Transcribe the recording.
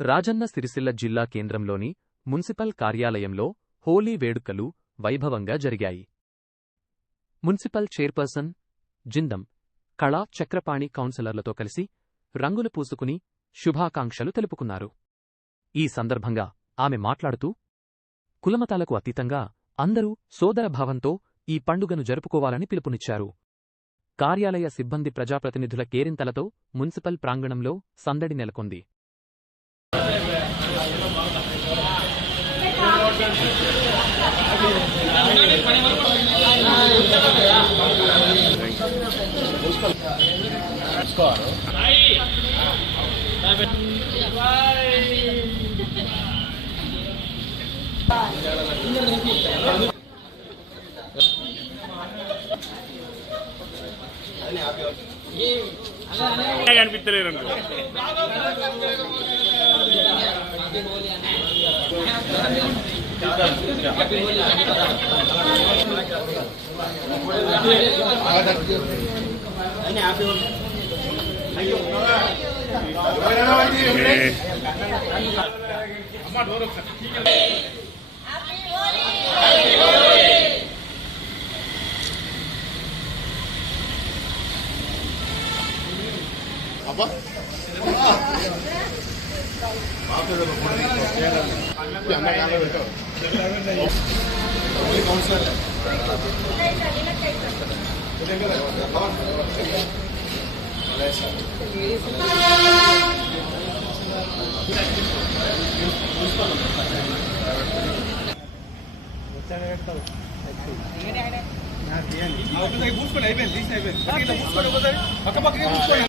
రాజన్న సిరిసిల్ల జిల్లా కేంద్రంలోని మున్సిపల్ కార్యాలయంలో హోలీ వేడుకలు వైభవంగా జరిగాయి. మున్సిపల్ చైర్పర్సన్ జిందం కళా చక్రపాణి కౌన్సిలర్లతో కలిసి రంగులు పూసుకుని శుభాకాంక్షలు తెలుపుకున్నారు. ఈ సందర్భంగా ఆమె మాట్లాడుతూ, కులమతాలకు అతీతంగా అందరూ సోదరభావంతో ఈ పండుగను జరుపుకోవాలని పిలుపునిచ్చారు. కార్యాలయ సిబ్బంది ప్రజాప్రతినిధుల కేరింతలతో మున్సిపల్ ప్రాంగణంలో సందడి నెలకొంది. అనిపిస్తలేదు apa?